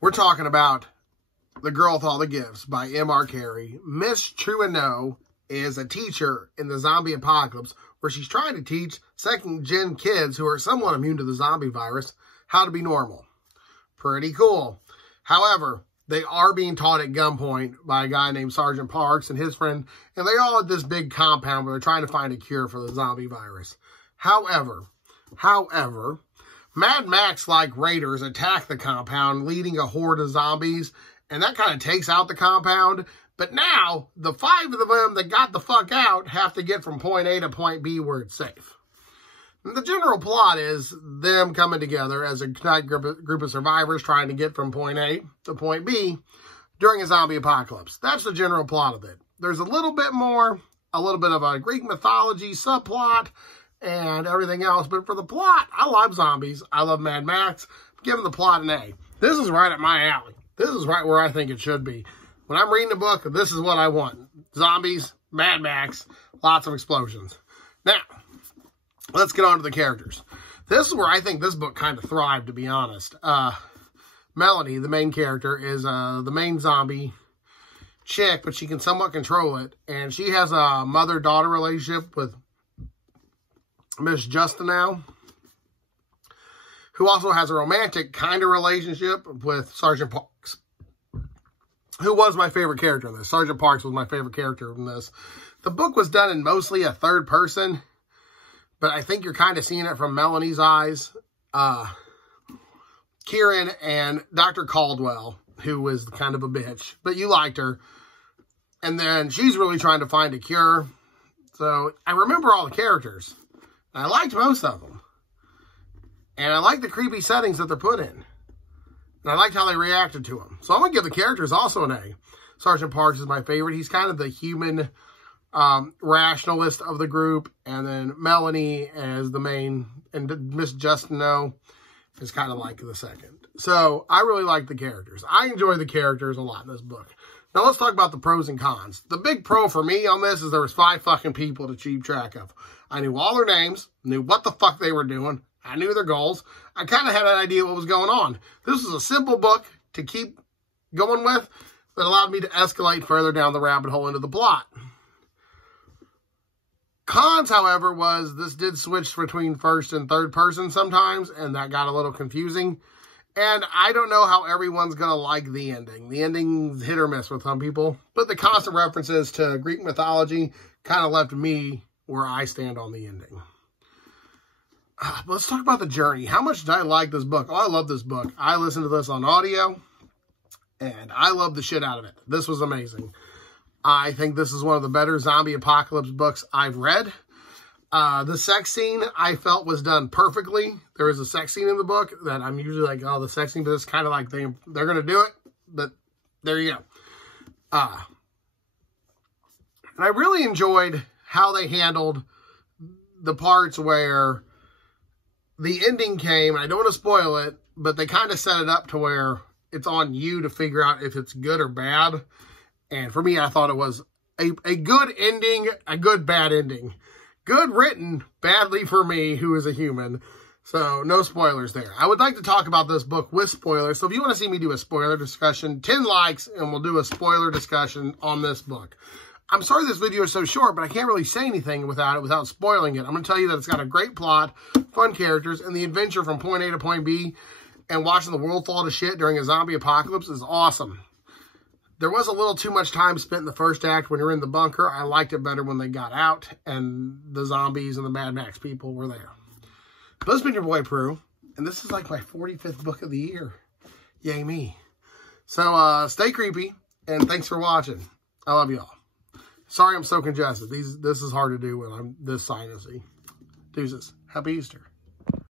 We're talking about The Girl with All the Gifts by M.R. Carey. Miss Trudeau is a teacher in the zombie apocalypse where she's trying to teach second-gen kids who are somewhat immune to the zombie virus how to be normal. Pretty cool. However, they are being taught at gunpoint by a guy named Sergeant Parks and his friend, and they're all at this big compound where they're trying to find a cure for the zombie virus. However, Mad Max-like raiders attack the compound, leading a horde of zombies, and that kind of takes out the compound. But now, the 5 of them that got the fuck out have to get from point A to point B where it's safe. And the general plot is them coming together as a group of survivors trying to get from point A to point B during a zombie apocalypse. That's the general plot of it. There's a little bit more, a little bit of a Greek mythology subplot and everything else. But for the plot, I love zombies. I love Mad Max. I'm giving the plot an A. This is right up my alley. This is right where I think it should be. When I'm reading a book, this is what I want. Zombies, Mad Max, lots of explosions. Now, let's get on to the characters. This is where I think this book kind of thrived, to be honest. Melanie, the main character, is the main zombie chick, but she can somewhat control it. And she has a mother-daughter relationship with Miss Justineau, who also has a romantic kind of relationship with Sergeant Parks, who was my favorite character in this. Sergeant Parks was my favorite character in this. The book was done in mostly a third person, but I think you're kind of seeing it from Melanie's eyes. Kieran and Dr. Caldwell, who was kind of a bitch, but you liked her. And then she's really trying to find a cure. So I remember all the characters. I liked most of them. And I like the creepy settings that they're put in. And I liked how they reacted to them. So I'm going to give the characters also an A. Sergeant Parks is my favorite. He's kind of the human rationalist of the group. And then Melanie as the main. And Miss Justineau is kind of like the second. So I really like the characters. I enjoy the characters a lot in this book. Now let's talk about the pros and cons. The big pro for me on this is there was 5 fucking people to keep track of. I knew all their names, knew what the fuck they were doing. I knew their goals. I kind of had an idea what was going on. This was a simple book to keep going with that allowed me to escalate further down the rabbit hole into the plot. Cons, however, was this did switch between first and third person sometimes, and that got a little confusing. And I don't know how everyone's going to like the ending. The ending's hit or miss with some people, but the constant references to Greek mythology kind of left me where I stand on the ending. Let's talk about the journey. How much did I like this book? Oh, I love this book. I listened to this on audio, and I love the shit out of it. This was amazing. I think this is one of the better zombie apocalypse books I've read. The sex scene, I felt, was done perfectly. There is a sex scene in the book that I'm usually like, oh, the sex scene, but it's kind of like they're going to do it, but there you go. And I really enjoyed how they handled the parts where the ending came, and I don't want to spoil it, but they kind of set it up to where it's on you to figure out if it's good or bad. And for me, I thought it was a good ending, a good bad ending. Good written, badly for me, who is a human. So, no spoilers there. I would like to talk about this book with spoilers. So, if you want to see me do a spoiler discussion, 10 likes, and we'll do a spoiler discussion on this book. I'm sorry this video is so short, but I can't really say anything without spoiling it. I'm going to tell you that it's got a great plot, fun characters, and the adventure from point A to point B and watching the world fall to shit during a zombie apocalypse is awesome. There was a little too much time spent in the first act when you're in the bunker. I liked it better when they got out and the zombies and the Mad Max people were there. But this has been your boy Prue, and this is like my 45th book of the year. Yay me. So, stay creepy, and thanks for watching. I love y'all. Sorry I'm so congested. This is hard to do when I'm this sinusy. Deuces. Happy Easter.